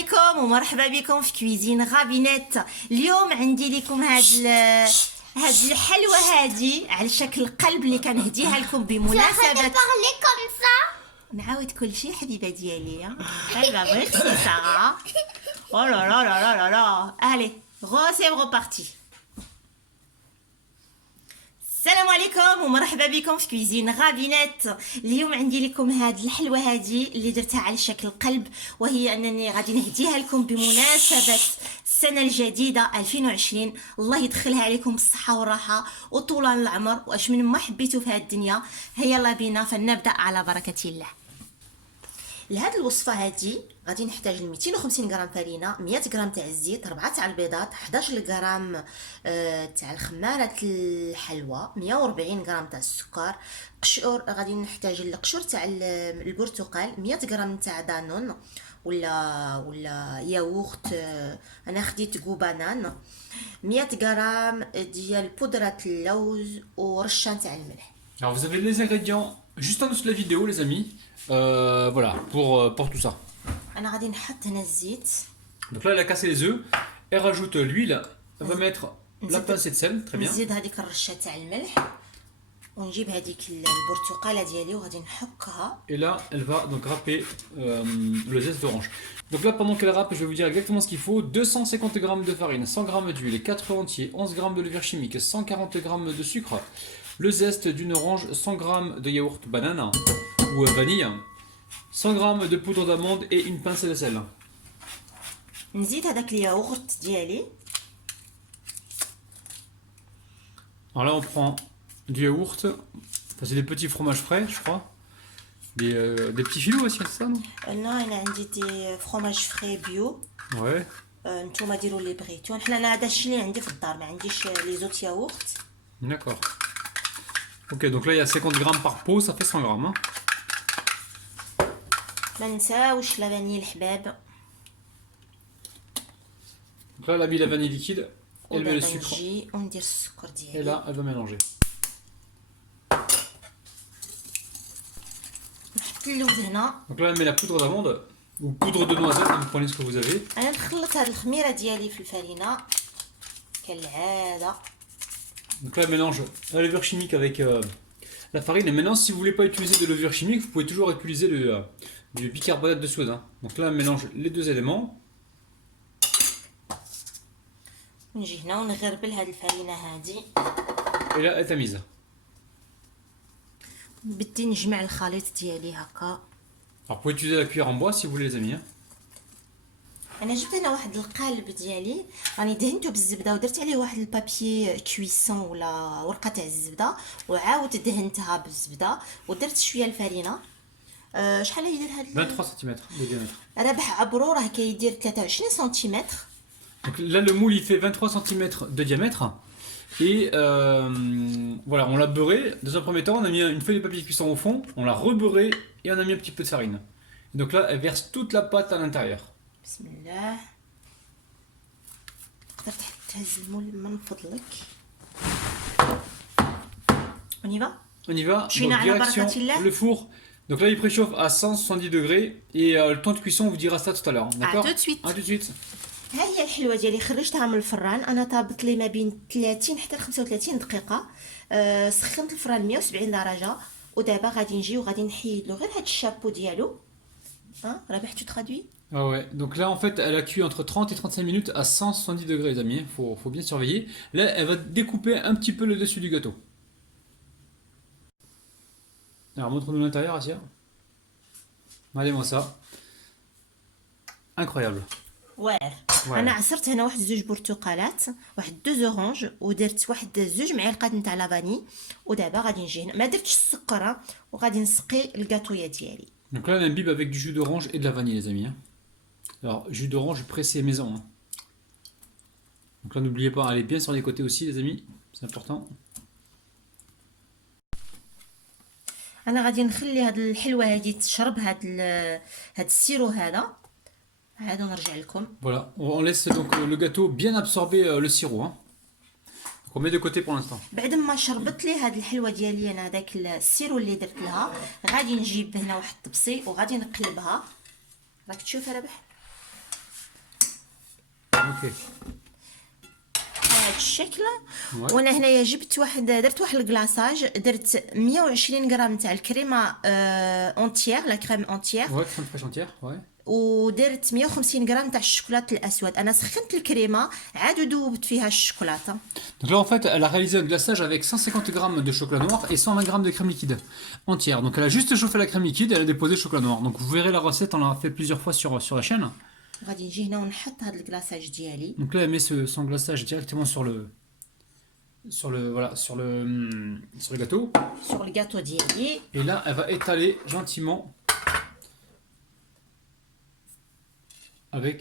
عليكم ومرحبا بكم في كويزين غابينيت. اليوم عندي لكم هاد الحلوه هادي على شكل قلب اللي كنهديها لكم بمناسبه. نعاود كل شيء حبيبه ديالي. ايوا ميرسي ساره. او لا لا لا لا لا. allez c'est reparti. السلام عليكم ومرحبا بكم في كويزين غابينيت. اليوم عندي لكم هاد الحلوه هادي اللي درتها على شكل قلب، وهي انني غادي نهديها لكم بمناسبه السنه الجديده 2020. الله يدخلها عليكم بالصحه والراحه وطول العمر، واش من ما حبيتوا في هاد الدنيا. هيا يلا بينا فلنبدا على بركه الله. لهاد الوصفه هادي غادي نحتاج 250 غرام فرينه، 100 غرام تاع الزيت، 4 تاع البيضات، 11 غرام تاع الخماره الحلوى، 140 غرام تاع السكر، قشور. غادي نحتاج القشور تاع البرتقال، 100 غرام تاع دانون ولا ياغورت. انا خديت بانان، 100 غرام ديال بودره اللوز ورشه تاع الملح. Alors vous avez les ingrédients juste en dessous de la vidéo les amis, voilà pour tout ça. انا غادي نحط هنا الزيت. Donc là elle a cassé les œufs, elle rajoute l'huile, elle va mettre la pincée de sel, très bien. نزيد هذيك الرشه تاع الملح ونجيب هذيك البرتقاله ديالي وغادي نحكها. Et là elle va donc râper le zeste d'orange. Donc là pendant qu'elle râpe, je vais vous dire exactement ce qu'il faut. 250 g de farine, 100 g d'huile, 4 œufs entiers, 11 g de levure chimique, 140 g de sucre, le zeste d'une orange, 100 g de yaourt banane ou vanille, 100 g de poudre d'amande et une pincée de sel. نزيد هذاك الياغورت ديالي. Alors là on prend du yaourt, enfin, c'est des petits fromages frais je crois, des petits filous aussi, c'est ça non? انا عندي دي فروماج فري بيو. Ouais. نتوما ديروا اللي بغيتو. انا هذا الشيء اللي عندي في الدار، ما عنديش لي زوت ياغورت. D'accord. Ok, donc là il y a 50 grammes par pot, ça fait 100 grammes. Hein. ما نساوش لا فاني الحباب. Donc là elle a mis la vanille liquide, elle met le sucre نجي وندير السكر ديالي. et là elle va mélanger. نحط اللوز هنا. Donc là elle met la poudre d'amande ou poudre de noisette, vous prenez ce que vous avez. انا نخلط هاد الخميره ديالي في الفرينه كالعاده. Donc là elle mélange la levure chimique avec la farine. Et maintenant si vous voulez pas utiliser de levure chimique, vous pouvez toujours utiliser du bicarbonate de soude. Hein. Donc là elle mélange les deux éléments. نجي هنا ونغربل هاد الفرينه هادي. Et là elle tamise. بدي نجمع الخليط ديالي هكا. Alors vous pouvez utiliser la cuillère en bois si vous voulez les amis. Hein. انا جبت هنا واحد القالب ديالي راني دهنته بالزبده ودرت عليه واحد البابي كويسون ولا ورقه تاع الزبده، وعاود دهنتها بالزبده ودرت شويه الفرينه. شحال يدير هاد 23 cm de diamètre. ربح عبرو راه كيدير 23 سنتيمتر. Donc là le moule il fait 23 cm de diamètre. Et voilà, on l'a beurré. Dans un premier temps, on a mis une feuille de papier cuisson au fond, on l'a rebeurré et on a mis un petit peu de farine. Et donc là, elle verse toute la pâte à l'intérieur. بسم الله. تقدر تهز المول من فضلك. On y va? On y va. Je suis Donc, direction le four. Donc là, il préchauffe à 170 degrés et le temps de cuisson vous dira ça tout à l'heure. D'accord? À tout de suite. À tout de suite. ها هي الحلوه ديالي خرجتها من الفران. انا طابت لي ما بين 30 حتى 35 دقيقه. سخنت الفران 170 درجه ودابا غادي نجي وغادي نحيد له غير هاد الشابو ديالو. رابح tu traduis? Ah ouais, donc là en fait elle a cuit entre 30 et 35 minutes à 170 degrés les amis, faut bien surveiller. Là elle va découper un petit peu le dessus du gâteau. Alors montre-nous l'intérieur Asia. Regardez-moi ça. Incroyable. واعر. انا عصرت هنا واحد زوج برتقالات، واحد دوز اورانج، ودرت واحد زوج معالق نتاع لافاني، ودابا غادي نجي هنا ما درتش السكر وغادي نسقي الكاطويه ديالي. Donc là on imbibe avec du jus d'orange et de la vanille les amis. Hein. Alors jus d'orange pressé maison. Hein. Donc là n'oubliez pas, allez bien sur les côtés aussi les amis, c'est important. انا غادي نخلي هاد الحلوه هادي تشرب هاد السيرو هذا. عاد نرجع لكم. Voilà, on laisse donc le gâteau bien absorber le sirop. Hein. Donc on met de côté pour l'instant. بعد ما شربت لي هاد الحلوه ديالي انا داك السيرو اللي درت لها، غادي نجيب هنا واحد الطبسي وغادي نقلبها. راك تشوف ربح Ok. بهذا الشكل. Ouais. وانا هنايا درت واحد الكلاصاج، درت 120 غرام تاع الكريمه اونتيير، لا كريم اونتيير، Ouais, crème fraîche entière, ouais. ودرت 150 غرام تاع الشوكولاط الاسود. انا سخنت الكريمه عاد ذوبت فيها الشوكولاته. Donc là, en fait, elle a réalisé un glaçage avec 150 grammes de chocolat noir et 120 grammes de crème liquide entière. Donc elle a juste chauffé la crème liquide et elle a déposé le chocolat noir. Donc vous verrez la recette, on l'a fait plusieurs fois sur la chaîne. غادي نجي هنا ونحط هذا الكلاصاج ديالي. Donc là, elle met son glaçage directement sur le gâteau. sur الكاطو ديالي. Et là, elle va étaler gentiment avec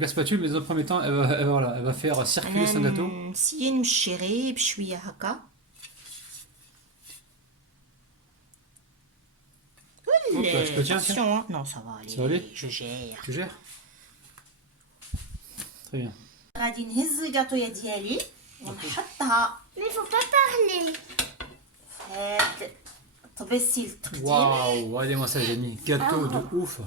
la spatule, mais dans un premier temps, elle va faire circuler son gâteau. انا نسيي نمشي غير بشويه هكا. je peux tiens, tiens. Attention, non ça va aller. Ça va aller je gère. Tu gères? Très bien. غادي نهز الكاطويه ديالي ونحطها Mais faut pas parler. في هاد الطبيسيل التقديم. Waouh, regardez-moi ça, les amis. Gâteau de ouf.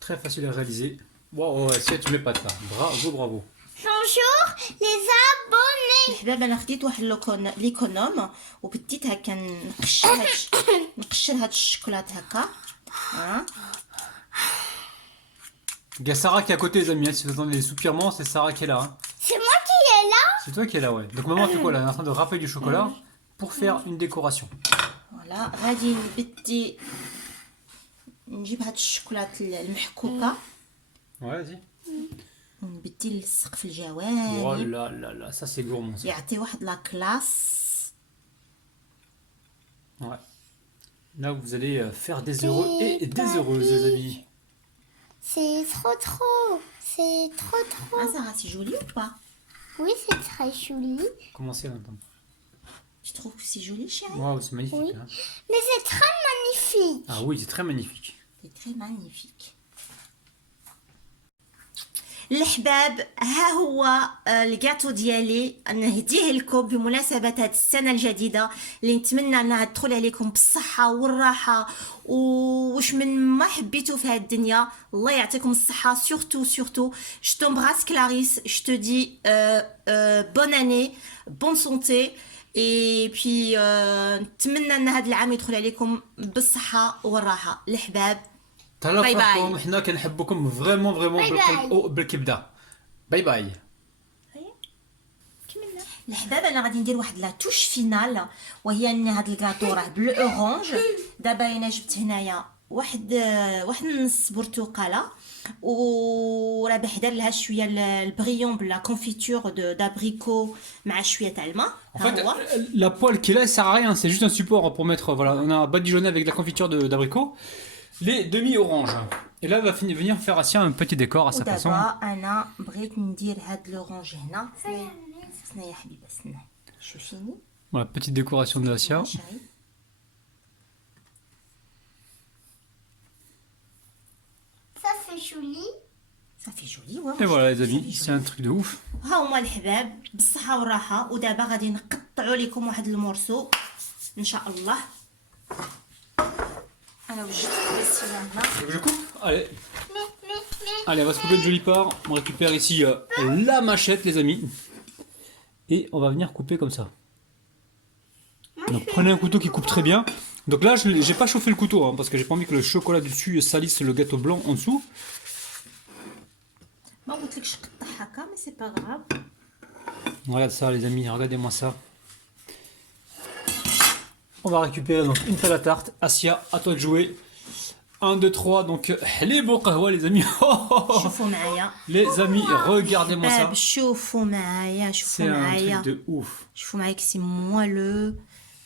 Très facile à réaliser. Waouh, ouais, si tu mets pas de là. Bravo, bravo. Bonjour les abonnés. الحباب انا خديت واحد ليكونوم وبديت هكا نقشر هاد الشوكولات هكا. ها Il y a Sarah qui est à côté, les amis. Hein. Si vous entendez des soupirements, c'est Sarah qui est là. Hein. C'est moi qui est là. C'est toi qui es là, ouais. Donc maman fait quoi là? Elle est en train de râper du chocolat pour faire une décoration. فوالا غادي نبدي نجيب هاد الشوكولات المحكوكه Ouais, vas-y. ونبدي نلصق في Oh الجوانب. là là là, ça c'est gourmand. Ça. يعطي واحد لا كلاس. Ouais. Là, vous allez faire des heureux et des heureuses, les amis. C'est trop. C'est trop. Ah, Sarah, c'est joli ou pas? Oui, c'est très joli. Commencez maintenant. Tu trouves que c'est joli, chérie? Waouh, c'est magnifique. Oui. Hein. Mais c'est très magnifique. Ah oui, c'est très magnifique. C'est très magnifique. الحباب ها هو الكاطو ديالي نهديه لكم بمناسبة هاد السنة الجديدة اللي نتمنى انها تدخل عليكم بالصحة والراحة وش من ما حبيتو في هاد الدنيا. الله يعطيكم الصحة. surtout je t'embrasse Clarisse, je te dis bonne année, bonne santé et puis نتمنى ان هاد العام يدخل عليكم بالصحة والراحة. الحباب تهلاو باي باي. فيكم، حنا كنحبكم فريمون باي بالقلب باي. بالكبده. باي باي. الحباب انا غادي ندير واحد لا توش فينال، وهي ان هذا الكاطو راه بلو اورانج. دابا انا جبت هنايا واحد نص برتقاله وراه بحدا لها شويه البريون بلا كونفيتور دابريكو مع شويه تاع الماء. En fait, la poêle qui est là, elle sert à rien, c'est juste un support pour mettre. Voilà, on a badigeonné avec la confiture d'abricot. Les demi-oranges. Et là, elle va venir faire Assia un petit décor à sa façon. ودابا انا بغيت ندير هاد لورانج هنا. سنة يا حبيبه سنة شوفيني Voilà, petite décoration de Assia. chérie. Ça fait joli. Ça fait joli. ouais. Et voilà, les Ça amis, fait c'est un truc de ouf. ها هما الحباب بالصحة والراحة. ودابا غادي نقطعوا لكم واحد المورسو ان شاء الله. انا وجدت البسيله هنا. Donc je coupe. Allez. Mais. Allez, on va se couper une jolie part. On récupère ici la machette, les amis. Et on va venir couper comme ça. Donc prenez un couteau qui coupe très bien. Donc là, je n'ai pas chauffé le couteau hein, parce que j'ai pas envie que le chocolat du dessus salisse le gâteau blanc en dessous. ما قلتلكش قطع هكا مي سي با غراف. Regarde ça, les amis, regardez-moi ça. On va récupérer donc une pelle à tarte. Assia, à toi de jouer. 1, 2, 3. Donc les beaux kahwa, les amis. شوفوا معايا Les amis, regardez-moi ça. باب شوفوا معايا C'est شوفوا un معايا truc de ouf. شوفوا معايا سي موالو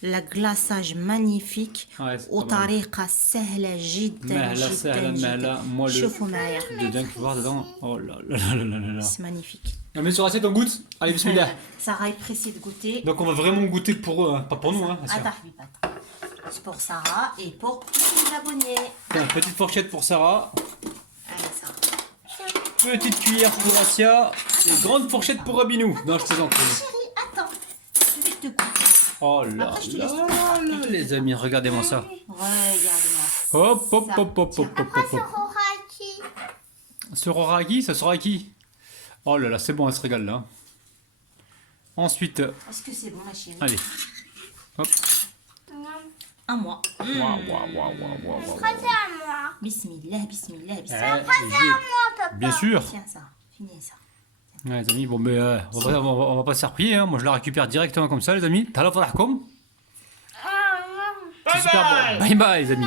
لا غلاساج مانيفيك Ouais, c'est pas mal. وطريقة سهلة جدا مهلا جدا سهلا مهلا. جدا. Moi, le شوفوا معايا truc de dingue, tu vois dedans. Oh là là là là là là. سي مانيفيك. On met sur l'assiette, on goûte. Allez, bismillah. Sarah est pressée de goûter. Donc on va vraiment goûter pour eux, hein, pas pour nous. Hein, Assia. Attends, حبيبة. C'est pour Sarah et pour tous les abonnés. Tiens, petite fourchette pour Sarah. Allez, Sarah. Petite cuillère pour Assia. Et grande fourchette pour Rabinou. Non, je plaisante. Chérie, attends. Je vais te goûter. Oh là Après, je te là laisse là, les amis, regardez-moi ça. Regarde-moi. Hop, hop, Ça. hop, hop, hop, hop, Après, hop, ça hop. aura qui? Ce sera à qui? Ça sera à qui? Oh là là, c'est bon, elle se régale là. Ensuite, Est-ce que c'est bon, ma chérie? allez. Hop. À moi. Waouh, waouh, waouh, waouh, waouh, waouh. Après, c'est à moi. Bismillah, bismillah, Eh, bismillah. j'ai- Moi, papa. Bien sûr. Tiens ça, finis ça. Ouais, les amis, bon, mais on va pas se faire prier. Hein. Moi, je la récupère directement comme ça, les amis. T'as la farahkom. Ah, non. C'est super bon. Bye bye, les amis.